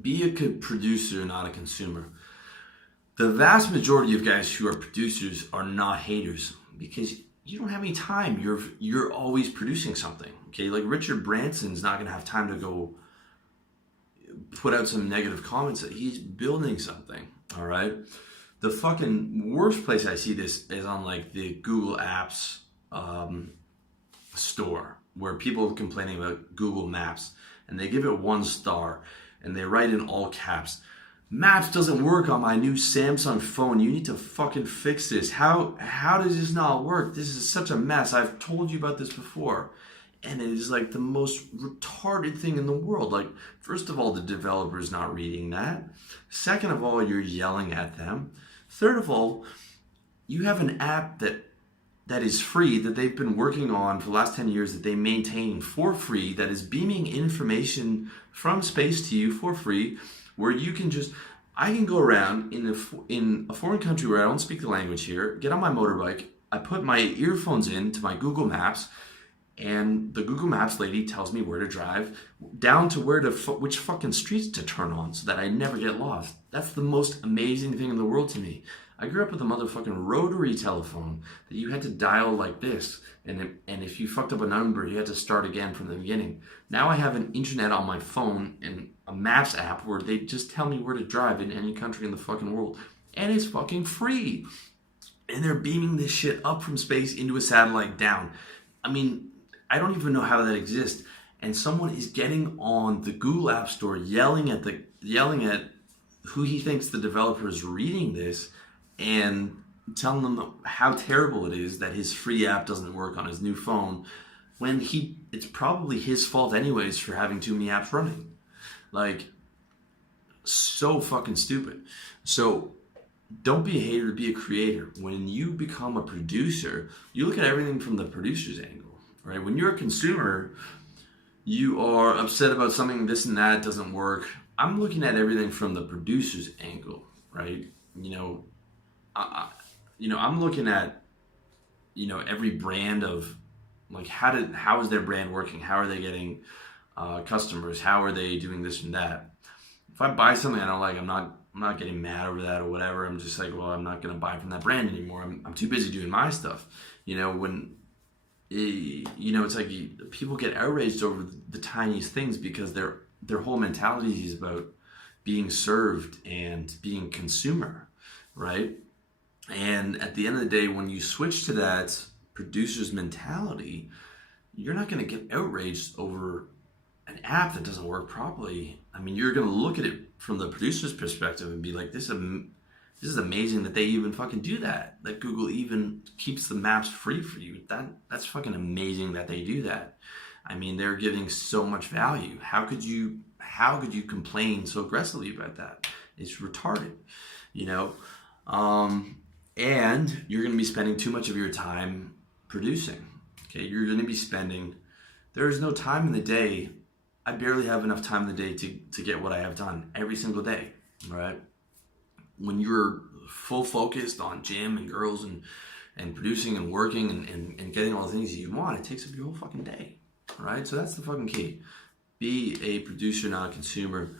be a producer, not a consumer. The vast majority of guys who are producers are not haters because you don't have any time. You're always producing something. Okay, like Richard Branson's not gonna have time to go put out some negative comments. He's building something. All right. The fucking worst place I see this is on like the Google Apps store, where people are complaining about Google Maps and they give it 1 star and they write in all caps, "Maps doesn't work on my new Samsung phone. You need to fucking fix this. How does this not work? This is such a mess. I've told you about this before." And it is like the most retarded thing in the world. Like, first of all, the developer's not reading that. Second of all, you're yelling at them. Third of all, you have an app that is free, that they've been working on for the last 10 years, that they maintain for free, that is beaming information from space to you for free, where you can just, I can go around in a foreign country where I don't speak the language here, get on my motorbike, I put my earphones in to my Google Maps, and the Google Maps lady tells me where to drive, down to which fucking streets to turn on so that I never get lost. That's the most amazing thing in the world to me. I grew up with a motherfucking rotary telephone that you had to dial like this, and if you fucked up a number, you had to start again from the beginning. Now I have an internet on my phone and a maps app where they just tell me where to drive in any country in the fucking world, and it's fucking free. And they're beaming this shit up from space into a satellite down. I mean, I don't even know how that exists. And someone is getting on the Google App Store yelling at who he thinks the developer is reading this and telling them how terrible it is that his free app doesn't work on his new phone, when it's probably his fault anyways for having too many apps running. Like, so fucking stupid. So don't be a hater, be a creator. When you become a producer, you look at everything from the producer's angle. Right? When you're a consumer, you are upset about something, this and that doesn't work. I'm looking at everything from the producer's angle, right? I'm looking at, every brand of, like, how is their brand working? How are they getting customers? How are they doing this and that? If I buy something I don't like, I'm not getting mad over that or whatever. I'm just like, well, I'm not gonna buy from that brand anymore. I'm too busy doing my stuff. It's like people get outraged over the tiniest things because their whole mentality is about being served and being consumer, right? And at the end of the day, when you switch to that producer's mentality, you're not going to get outraged over an app that doesn't work properly. I mean, you're going to look at it from the producer's perspective and be like, this is amazing that they even fucking do that. That Google even keeps the maps free for you. That's fucking amazing that they do that. I mean, they're giving so much value. How could you complain so aggressively about that? It's retarded, and you're going to be spending too much of your time producing. Okay, you're going to be spending. There is no time in the day. I barely have enough time in the day to get what I have done every single day, right? When you're full focused on gym and girls and producing and working and getting all the things you want, it takes up your whole fucking day, right? So that's the fucking key. Be a producer, not a consumer.